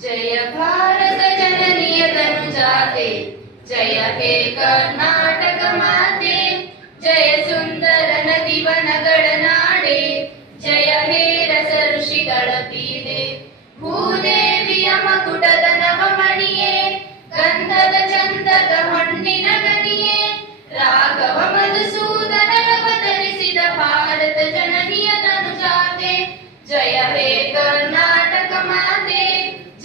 जय भारत जननीय तनुजाते, जय हे कर्नाटक माते, जय सुंदर नदी वनಗಳ ನಾಡೆ, जय हे ರಸ ಋಷಿಗಳ ಪೀಡೆ, ಭೂದೇವಿಯ ಮಕುಟದ ನವಮಣಿಯೇ, ಗಂಧದ ಚಂದದ ಹೊನ್ನಿನ ಗನಿಯೇ, ರಾಘವ ಮಧುಸೂದನರ ಅವತರಿಸಿದ ಭಾರತ ಜನನಿಯ ತನುಜಾತೆ, ಜಯ ಹೇ ಕರ್ನಾಟಕ ಮಾತೆ,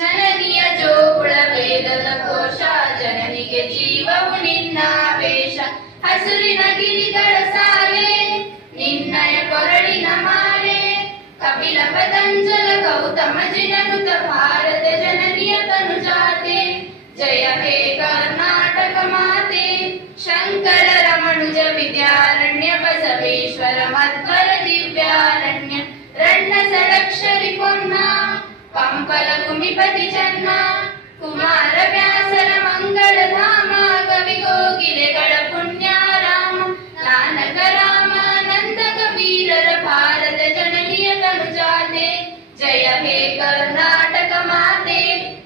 ಜನನಿಯ ಜೋಗುಳ ವೇದದ ಕೋಶ, ಜನನಿಗೆ ಜೀವವು ನಿನ್ನಾವೇಶ, ಹಸುರಿನ ಗಿರಿಗಳ ಸಾಲೆ ನಿನ್ನಯ ಕೊರಳಿನ ಮಾಲೆ, ಕಪಿಲ ಪತಂಜಲ ಗೌತಮ ಜಿನನುತ ಭಾರತ ಜನನಿಯ ತನುಜಾತೆ, ಜಯ ಹೇ ಕರ್ನಾಟಕ ಮಾತೆ, ಶಂಕರ ರಮಣುಜ ವಿದ್ಯಾರಣ್ಯ ಬಸವೇಶ್ವರ ಮಧ್ವರ ದಿವ್ಯಾರಣ್ಯ, ರಣ್ಣ ಷಡಕ್ಷರಿ ಪೊನ್ನ ಪಂಪಲ ಕುಮಿಪತಿ ಚನ್ನ, ಕುಮಾರ ವ್ಯಾಸರ ಮಂಗಳ ಧಾಮ, ಕವಿ ಕೋಗಿಲೆಗಳ ಪುಣ್ಯಾರಾಮ, ನಾನಕ ರಾಮಾನಂದ ಕಬೀರರ ಭಾರತ ಜನನಿಯ ತನುಜಾತೆ, ಜಯ ಹೇ ಕರ್ನಾಟಕ ಮಾತೆ,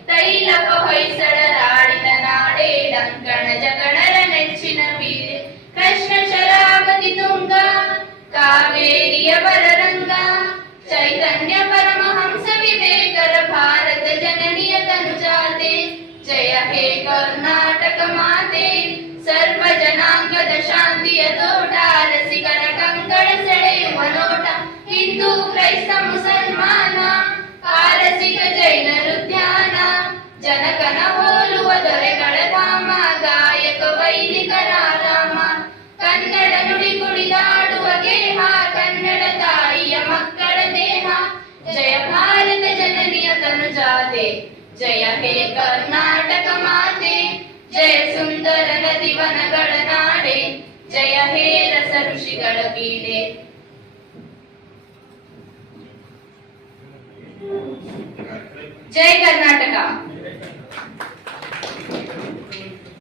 ತೈಲಪ ಹೊಯ್ಸಳರಾಡಿದ ನಾಡೆ, ಡಂಕಣ ಜಗಣರ ನೆಚ್ಚಿನ ಬೀರೆ, ಕೃಷ್ಣ ಶರಾವತಿ ತುಂಗ ಕಾವೇರಿಯ ಬರರಂಗ, ಚೈತನ್ಯ ಪರಮಹಂಸ ವಿವೇಕರ ಭಾರತ ಜನನಿಯ ತನುಜಾತೆ, ಜಯ ಹೇ ಕರ್ನಾಟಕ ಮಾತೆ, ಸರ್ವ ಜನಾಂಗದ ಶಾಂತಿಯ ತೋಟ, ರಸಿಕರ ಕಂಗಳ ಸೆಳೆಯುವ ನೋಟ, ಹಿಂದೂ ಕ್ರೈಸ್ತ ಮುಸಲ್ಮಾನ ಪಾರಸಿಕ ಜೈನರು ಧ್ಯಾನ, ಜನಕನ ಹೋಲುವ ದೊರೆಗಳ ಧಾಮ, ಗಾಯಕ ವೈಲಿಕರ ರಾಮ, ಕನ್ನಡ ನುಡಿ ಕುಣಿದಾಡುವ ಗೇಹ, ಕನ್ನಡ ತಾಯಿಯ ಮಕ್ಕಳ ದೇಹ, ಜಯ ಭಾರತ ಜನನಿಯ ತನುಜಾತೆ, ಜಯ ಹೇ ಕರ್ನಾಟಕ ಮಾತೆ, ಜಯ ಸುಂದರ ನದಿ ವನಗಳ ನಾಡೆ, ಜಯ ಹೇ ರಸ ಋಷಿಗಳ ಪೀಡೆ. ಜೈ ಕರ್ನಾಟಕ.